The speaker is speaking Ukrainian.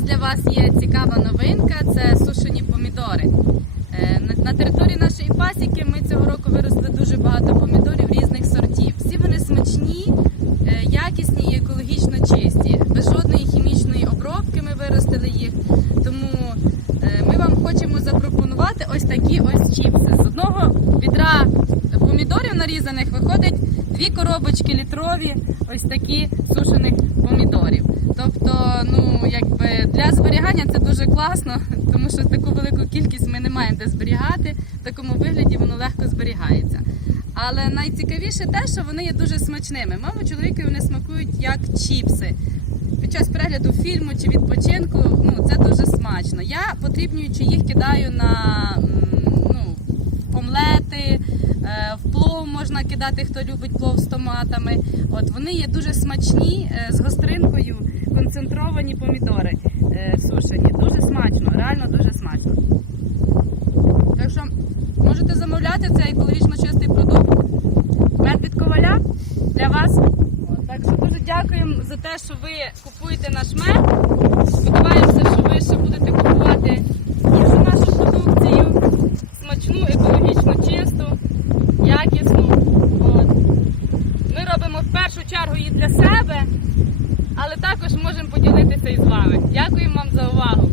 нас для вас є цікава новинка це сушені помідори. Е, На території нашої пасіки ми цього року виросли дуже багато помідорів різних сортів. Всі вони смачні, е, якісні і екологічно чисті. Без жодної хімічної обробки ми виростили їх. Тому е, ми вам хочемо запропонувати ось такі ось чіпси. З одного відра помідорів нарізаних виходить дві коробочки літрові, ось такі сушених помідорів. Зберігання це дуже класно, тому що таку велику кількість ми не маємо де зберігати. В такому вигляді воно легко зберігається. Але найцікавіше те, що вони є дуже смачними. Моєму чоловікові вони смакують як чіпси. Під час перегляду фільму чи відпочинку ну, це дуже смачно. Я потрібнюючи їх кидаю на плов можна кидати, хто любить плов з томатами. От вони є дуже смачні е, з гостринкою, концентровані помідори е, сушені. Дуже смачно, реально дуже смачно. Так що можете замовляти цей екологічно чистий продукт. Мед від коваля для вас. Так що дуже дякуємо за те, що ви купуєте наш мед. робимо в першу чергу і для себе, але також можемо поділитися із вами. Дякуємо вам за увагу!